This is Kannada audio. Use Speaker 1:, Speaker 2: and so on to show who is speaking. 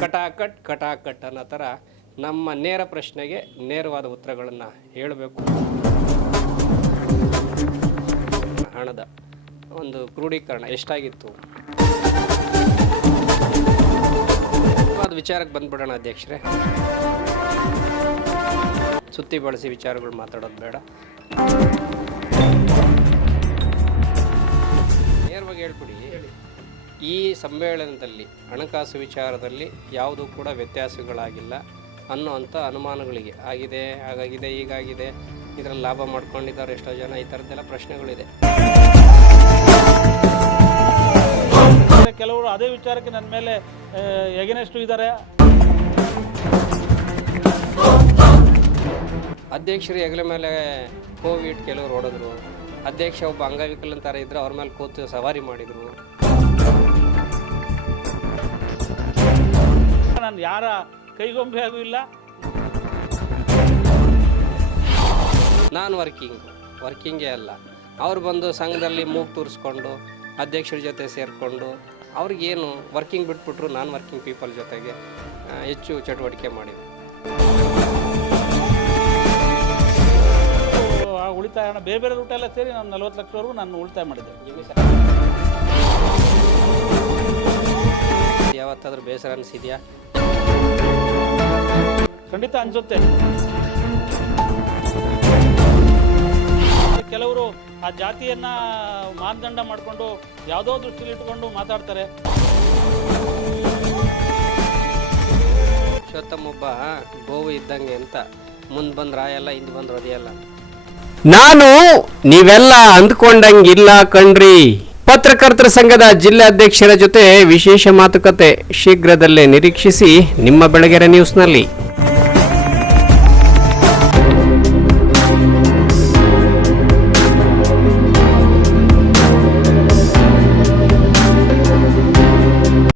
Speaker 1: ಕಟಾಕಟ್ ಕಟಾಕಟ್ ಅನ್ನೋ ಥರ ನಮ್ಮ ನೇರ ಪ್ರಶ್ನೆಗೆ ನೇರವಾದ ಉತ್ತರಗಳನ್ನು ಹೇಳಬೇಕು. ಹಣದ ಒಂದು ಕ್ರೋಢೀಕರಣ ಎಷ್ಟಾಗಿತ್ತು? ಅದು ವಿಚಾರಕ್ಕೆ ಬಂದ್ಬಿಡೋಣ ಅಧ್ಯಕ್ಷರೇ. ಸುತ್ತಿ ಬಳಸಿ ವಿಚಾರಗಳು ಮಾತಾಡೋದು ಬೇಡ. ಹೇಳ್ಬಿಡಿ ಈ ಸಮ್ಮೇಳನದಲ್ಲಿ, ಹಣಕಾಸು ವಿಚಾರದಲ್ಲಿ ಯಾವುದೂ ಕೂಡ ವ್ಯತ್ಯಾಸಗಳಾಗಿಲ್ಲ ಅನ್ನೋವಂಥ ಅನುಮಾನಗಳಿಗೆ ಆಗಿದೆ ಹಾಗಾಗಿದೆ ಹೀಗಾಗಿದೆ, ಇದರಲ್ಲಿ ಲಾಭ ಮಾಡ್ಕೊಂಡಿದ್ದಾರೆ ಎಷ್ಟೋ ಜನ, ಈ ಥರದ್ದೆಲ್ಲ ಪ್ರಶ್ನೆಗಳಿದೆ.
Speaker 2: ಕೆಲವರು ಅದೇ ವಿಚಾರಕ್ಕೆ ನನ್ನ ಮೇಲೆ ಎಗೆನೆಸ್ಟು ಇದ್ದಾರೆ.
Speaker 1: ಅಧ್ಯಕ್ಷರು ಹೆಗಲ ಮೇಲೆ ಕೋವಿಡ್ ಕೆಲವರು ಓಡಿದ್ರು ಅಧ್ಯಕ್ಷ ಒಬ್ಬ ಅಂಗವಿಕಲನ ಥರ ಇದ್ರು ಅವ್ರ ಮೇಲೆ ಕೂತು ಸವಾರಿ ಮಾಡಿದರು.
Speaker 2: ನಾನು ಯಾರ ಕೈಗೊಂಬೆ ಆಗೂ ಇಲ್ಲ.
Speaker 1: ನಾನು ವರ್ಕಿಂಗ್ ವರ್ಕಿಂಗೇ ಅಲ್ಲ. ಅವ್ರು ಬಂದು ಸಂಘದಲ್ಲಿ ಮೂಗು ತೂರಿಸ್ಕೊಂಡು ಅಧ್ಯಕ್ಷರ ಜೊತೆ ಸೇರಿಕೊಂಡು ಅವ್ರಿಗೇನು ವರ್ಕಿಂಗ್ ಬಿಟ್ಬಿಟ್ರು ನಾನ್ ವರ್ಕಿಂಗ್ ಪೀಪಲ್ ಜೊತೆಗೆ ಹೆಚ್ಚು ಚಟುವಟಿಕೆ ಮಾಡಿದ್ರು.
Speaker 2: ಉಳಿತಾಯ ಹಣ ಬೇರೆ ಬೇರೆ ಊಟ ಎಲ್ಲ ಸೇರಿ ನಾನು ನಲ್ವತ್ತು ಲಕ್ಷವರೆಗೂ ನಾನು ಉಳಿತಾಯ ಮಾಡಿದ್ದೆ.
Speaker 1: ಯಾವತ್ತಾದ್ರೂ ಬೇಸರ ಅನಿಸಿದೆಯಾ?
Speaker 2: ಖಂಡಿತ ಅನಿಸುತ್ತೆ. ಕೆಲವರು ಆ ಜಾತಿಯನ್ನ ಮಾನದಂಡ ಮಾಡಿಕೊಂಡು ಯಾವುದೋ ದೃಷ್ಟಿಲಿ ಇಟ್ಕೊಂಡು ಮಾತಾಡ್ತಾರೆ.
Speaker 1: ಒಬ್ಬ ಗೋವು ಇದ್ದಂಗೆ ಅಂತ ಮುಂದೆ ಬಂದ್ರೆ ರಾಯಲ್ಲ ಹಿಂದೆ ಬಂದ್ರೆ ರೊದಿಯಲ್ಲ
Speaker 3: ನಾನು ನೀವೆಲ್ಲ ಅಂದ್ಕೊಂಡಂಗಿಲ್ಲ ಕಣ್ರಿ. ಪತ್ರಕರ್ತರ ಸಂಘದ ಜಿಲ್ಲಾಧ್ಯಕ್ಷರ ಜೊತೆ ವಿಶೇಷ ಮಾತುಕತೆ ಶೀಘ್ರದಲ್ಲೇ ನಿರೀಕ್ಷಿಸಿ ನಿಮ್ಮ ಬೆಳಗೆರೆ ನ್ಯೂಸ್ನಲ್ಲಿ